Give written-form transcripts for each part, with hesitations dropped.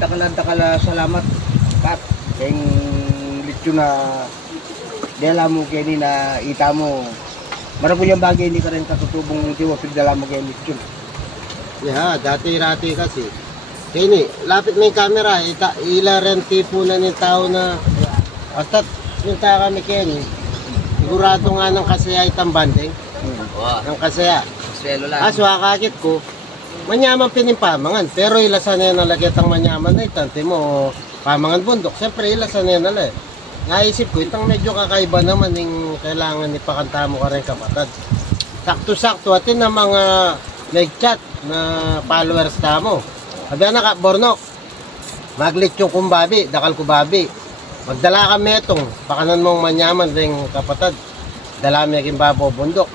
dakala salamat Kap. Kayong litsyo na dala mo kayo na ita mo. Marapol yung bagay hindi ka rin katutubong tiwa pagdala mo kayo litsyo. Yeah, dati-rati kasi. Kini, lapit mo yung camera, ila rin tipo na ng tao na at minta kami Kenny. Sigurado nga ng kasaya itang banding. Ng kasaya. Aso akakit ko, manyaman pinimpamangan. Pero ilasan na yan nalagyan ang manyaman na itante mo, pamangan bundok. Siyempre ilasan na yan nala eh. Naisip ko, itang medyo kakaiba naman yung kailangan ipakanta mo ka rin kapatid. Sakto-sakto atin na mga nag-chat na followers ta mo. Sabi na ka, Bornok, maglit yung kumbabi, dakal kubabi. Magdala ka metong, pakanan mong manyaman rin kapatid. Dala mo yung babo bundok.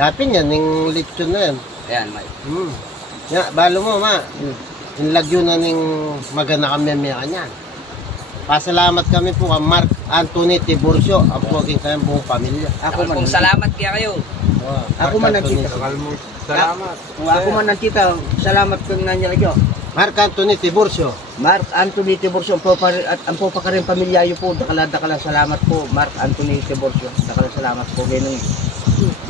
Yapin yan, yung litsyon na yan. Ayan, Mike. Ya, balo mo, ma. Inlagyo na ning magana kami may kanyan. Pasalamat kami po kay Mark Anthony Tiburcio, ang poging kayong buong pamilya. Ako man. Salamat kaya kayo. Ako man nagkita. Salamat. Ako man nagkita. Salamat kung nangyari. Mark Anthony Tiburcio. Mark Anthony Tiburcio, ang po pa ka rin pamilyayo po. Dakala salamat po. Mark Anthony Tiburcio. Dakala salamat po. Ganun.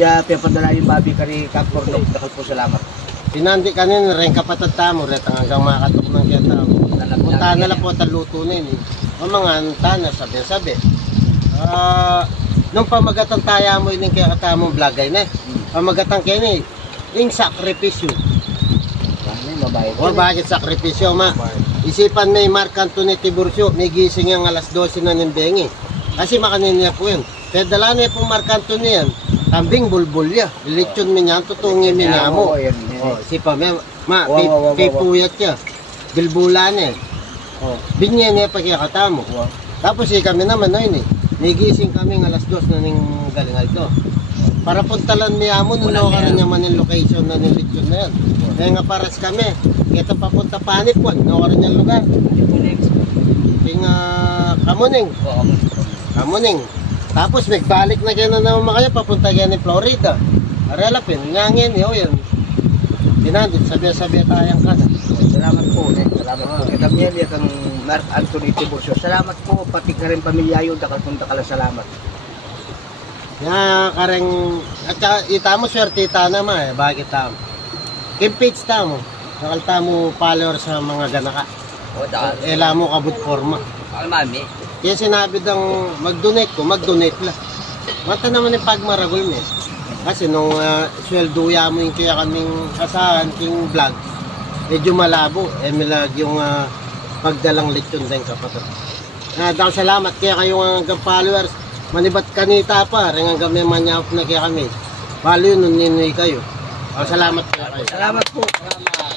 Diya, piyapadala yung babi ka rin Kapbornok. Dakal po salamat. Pinandi kanin rin kapatid tamo. Retang hanggang makatok ng kaya tamo. Punta na lang po at luto na yun. O mga tana, sabi-sabi. Nung pamagatang taya mo yun kaya katamong vlogay na. Pamagatang kaya na yung sakripisyo. O bakit sakripisyo ma? Isipan may Mark Anthony Tiburcio, may gising ang alas 12 na ng bengi. Kasi makanin niya po yun. Kaya dala niya pong Mark Anthony yan, kambing bulbul ya. Lechon mi niya, tutungin mi niya mo. Isipan ma, pipuyat niya. Bilbulan eh. Binyan niya pagkakata mo. Tapos kami naman na yun eh. May gising kami ng alas 2 na ng galingal to. Para puntalan niya mo, nunaw ka rin naman yung location na nilitsyon na yan. Kaya nga paras kami. Kaya papunta Panip po, nunaw ka rin yung lugar. Kaya nga Kamuning. Kamuning. Tapos nagbalik na kayo na naman kayo, papunta kayo ni Florida. Arelapin, ngangin, yun. Dinandit, sabi-sabi tayang ka na. Salamat po. Salamat po. Kita niya kang Mark Anthony Tiburcio. Salamat po. Pati ka rin pamilyayo. Dakal salamat. Ya, kareng at saka itamo swerte tana ma eh. Bakit tamo? Kim page tamo. Nakal tamo follower sa mga ganaka. O dakal. Ela mo kabut forma. Mami. Kaya sinabi dang mag-donate ko, mag-donate la. Mata naman yung pagmaragol mo. Kasi nung swelduya mo yung kaya kaming kasahan, king vlog, medyo malabo. Milag yung pagdalang lechon din kapatid. Dahil salamat kaya kayong followers. Manibat kanita pa, rin hanggang may manyap na kaya kami. Balo yun, nung ninoy kayo. Salamat kayo. Salamat po. Salamat.